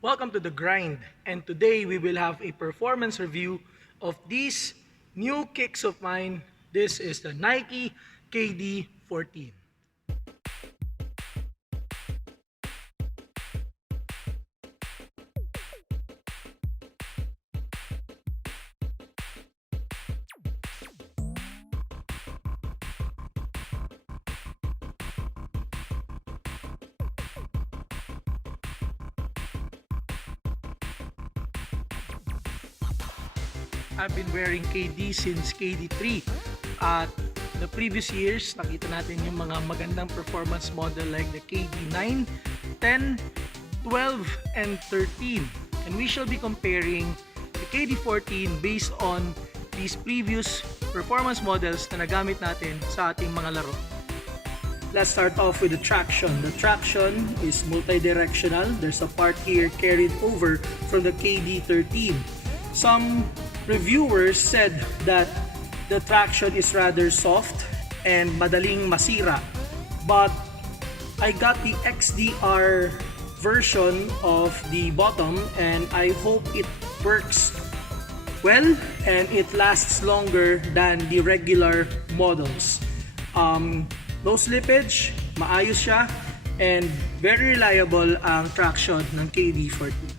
Welcome to The Grind, and today we will have a performance review of these new kicks of mine. This is the Nike KD14. I've been wearing KD since KD3. At the previous years, nakita natin yung mga magandang performance model like the KD9, 10, 12, and 13. And we shall be comparing the KD14 based on these previous performance models na nagamit natin sa ating mga laro. Let's start off with the traction. The traction is multi-directional. There's a part here carried over from the KD13. Some reviewers said that the traction is rather soft and madaling masira, but I got the XDR version of the bottom and I hope it works well and it lasts longer than the regular models. No slippage, maayos siya, and very reliable ang traction ng KD14.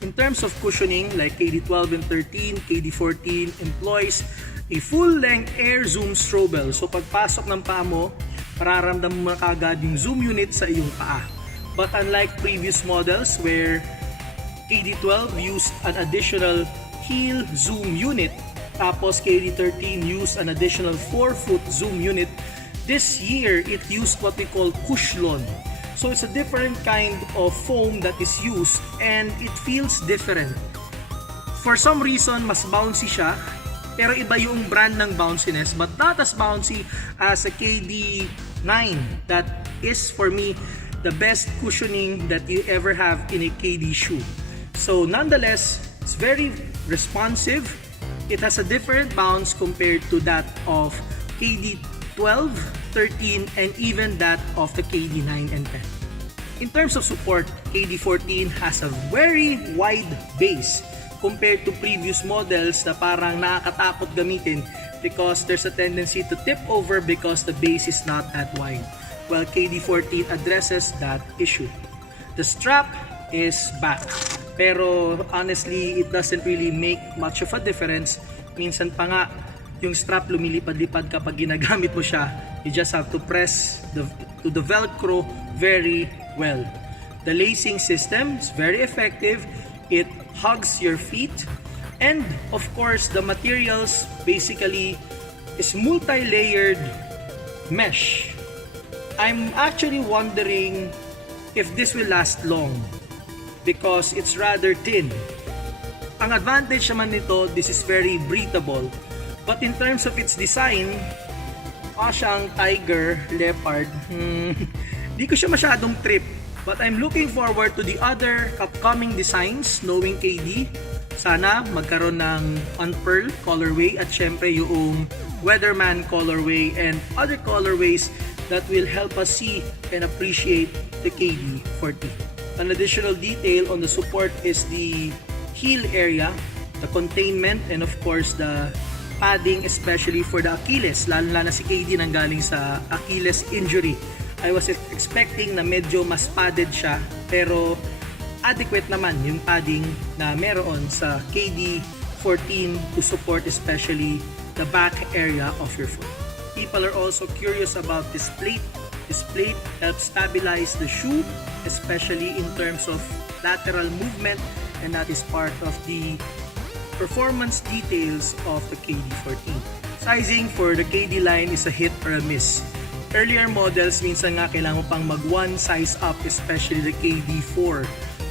In terms of cushioning, like KD12 and 13, KD14 employs a full-length air zoom strobel. So pagpasok ng paa mo, mararamdam mo kagad yung zoom unit sa iyong paa. But unlike previous models where KD12 used an additional heel zoom unit, tapos KD13 used an additional 4-foot zoom unit, this year it used what we call Cushlon. So it's a different kind of foam that is used and it feels different. For some reason, mas bouncy siya, pero iba yung brand ng bounciness, but not as bouncy as a KD9. That is for me the best cushioning that you ever have in a KD shoe. So nonetheless, it's very responsive. It has a different bounce compared to that of KD12, 13, and even that of the KD9 and 10. In terms of support, KD14 has a very wide base compared to previous models na parang nakakatakot gamitin because there's a tendency to tip over because the base is not that wide. Well, KD14 addresses that issue. The strap is back, pero honestly, it doesn't really make much of a difference. Minsan pa nga, yung strap lumilipad-lipad kapag ginagamit mo siya. You just have to press to the Velcro very well. The lacing system is very effective. It hugs your feet. And of course, the materials basically is multi-layered mesh. I'm actually wondering if this will last long because it's rather thin. Ang advantage naman nito, this is very breathable. But in terms of its design, siyang tiger, leopard, di ko siya masyadong trip. But I'm looking forward to the other upcoming designs knowing KD. Sana magkaroon ng unpearl colorway at syempre yung weatherman colorway and other colorways that will help us see and appreciate the KD14. An additional detail on the support is the heel area, the containment, and of course the padding, especially for the Achilles. Lalo na si KD nanggaling sa Achilles injury. I was expecting na medyo mas padded siya, pero adequate naman yung padding na meron sa KD14 to support especially the back area of your foot. People are also curious about this plate. This plate helps stabilize the shoe, especially in terms of lateral movement, and that is part of the performance details of the KD14. Sizing for the KD line is a hit or a miss. Earlier models, minsan nga kailangan mo pang mag one size up, especially the KD4.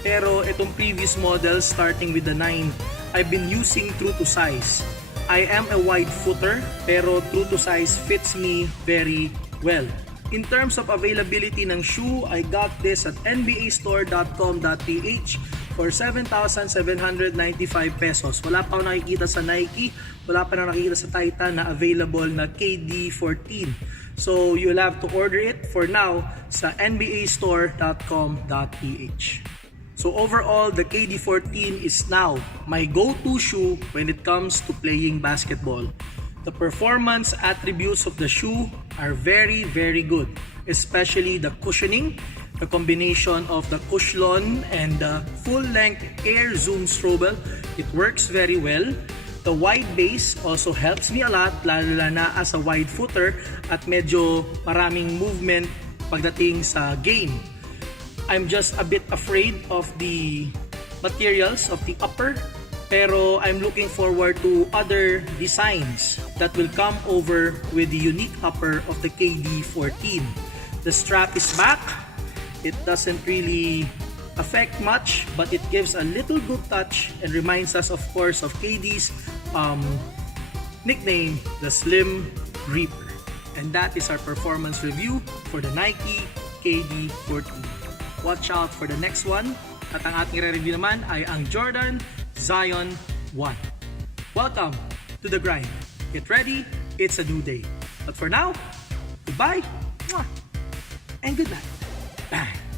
Pero itong previous models, starting with the 9, I've been using true to size. I am a wide footer, pero true to size fits me very well. In terms of availability ng shoe, I got this at nbastore.com.ph for 7,795 pesos. Wala pa akong nakikita sa Nike, wala pa na nakikita sa Titan na available na KD14. So you'll have to order it for now sa nbastore.com.ph. So overall, the KD14 is now my go-to shoe when it comes to playing basketball. The performance attributes of the shoe are very, very good, especially the cushioning, the combination of the Cushlon and the full-length Air Zoom Strobel. It works very well. The wide base also helps me a lot, lalo na as a wide footer at medyo maraming movement pagdating sa game. I'm just a bit afraid of the materials of the upper, pero I'm looking forward to other designs that will come over with the unique upper of the KD14. The strap is back. It doesn't really affect much, but it gives a little good touch and reminds us, of course, of KD's nickname, the Slim Reaper. And that is our performance review for the Nike KD14. Watch out for the next one. At ang ating re-review naman ay ang Jordan Zion 1. Welcome to the grind. Get ready, it's a new day. But for now, goodbye and good night. Bang!